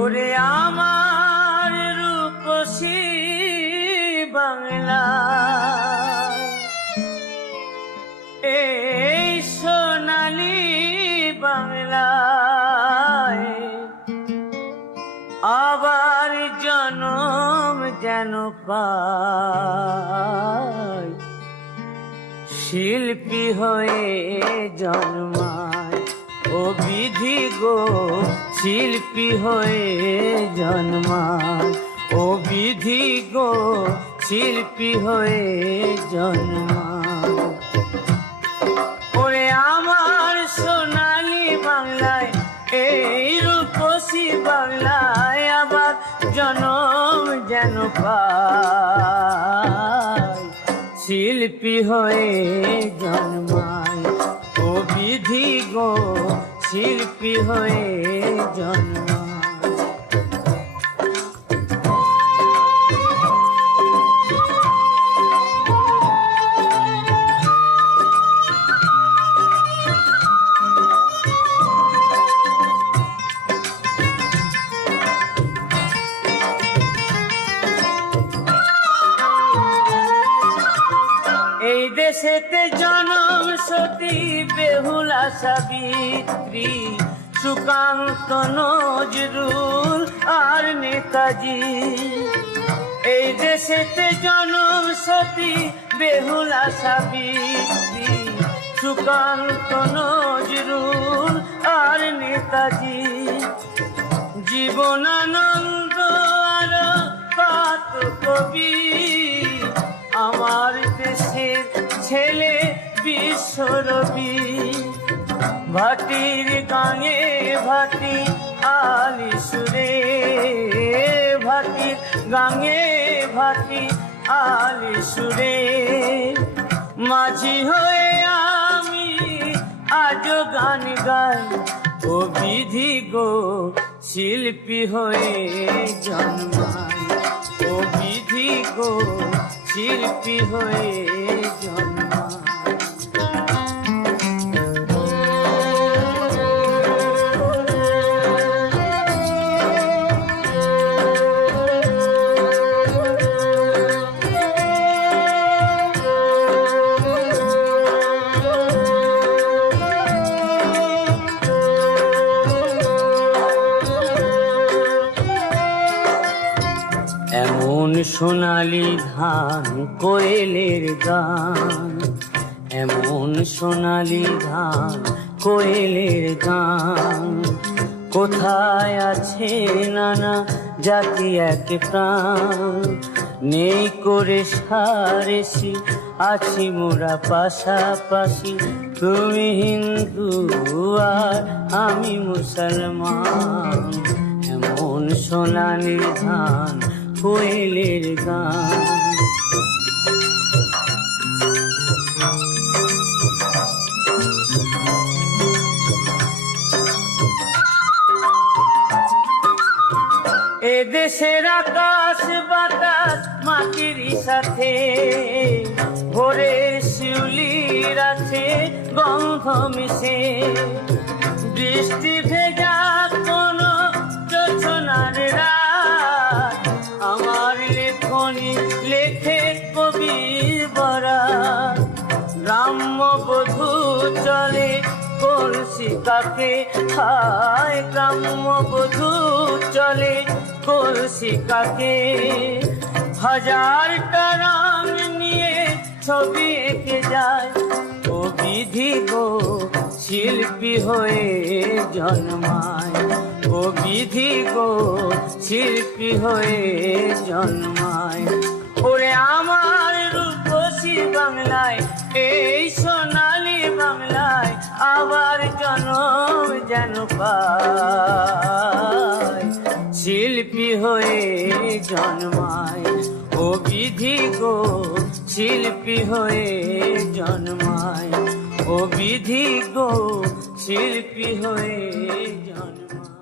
ওরে আমার রূপসী বাংলা, এই সোনালী বাংলায় আবার জনম যেন পাই, শিল্পী হয়ে জন্মায়। ও বিধি গো শিল্পী হয়ে জন্মায়, ও বিধি গো শিল্পী হয়ে জন্মায়। ওরে আমার সোনালী বাংলায়, এই রূপসী বাংলায় আবার জনম যেন পাই, শিল্পী হয়ে জন্মায়। ও বিধি গো শিল্পী হয়ে জন্মায়। এই দেশেতে জনম সতী বেহুলা সাবিত্রী, সুকান্ত নজরুল আর নেতাজি। এই দেশেতে জনম সতী বেহুলা সাবিত্রী, সুকান্ত নজরুল আর নেতাজি। জীবনানন্দ আর পাত কবি, আমার দেশের ছেলে বিশ্বরবি। ভাটির গাঙে ভাটি আলি সুরে, ভাটির গাঙে ভাটি আলি সুরে। মাঝি হয়ে আমি আজও গান গাই, ও বিধি গো শিল্পী হয়ে জন্মায়। ও বিধি গো শিল্পী হয়ে জন্মায়। এমন সোনালী ধান কোয়েলের গান, এমন সোনালী ধান কোয়েলের গান। কোথায় আছে নানা জাতি এক প্রাণ, নেই করে সারেছি আছি মোরা পাশাপাশি। তুমি হিন্দু আর আমি মুসলমান, এমন সোনালী ধান কোয়েলের গান। এ দেশের আকাশ বাতাস মাটির সাথে, ভোরে শিউলির আছে গন্ধ মিশে। বৃষ্টি ভেজা কোন জোছনার রাত, আমার লেখনী লেখে কবির বরাত। গ্রাম্য বধূ চলে কলসি কাকে, হায় গ্রাম্য বধূ চলে কলসি কাকে। হাজারটা রং নিয়ে ছবি এঁকে যায়, ও বিধি গো শিল্পী হয়ে জন্মায়। ও বিধি গো শিল্পী হয়ে জন্মায়। ওরে আমার রূপসী বাংলায়, এই সোনালী বাংলায় আবার জনম যেন পাই, শিল্পী হয়ে জন্মায়। ও বিধি গো শিল্পী হয়ে জন্মায়। ও বিধি গো শিল্পী হয়ে জন্মায়।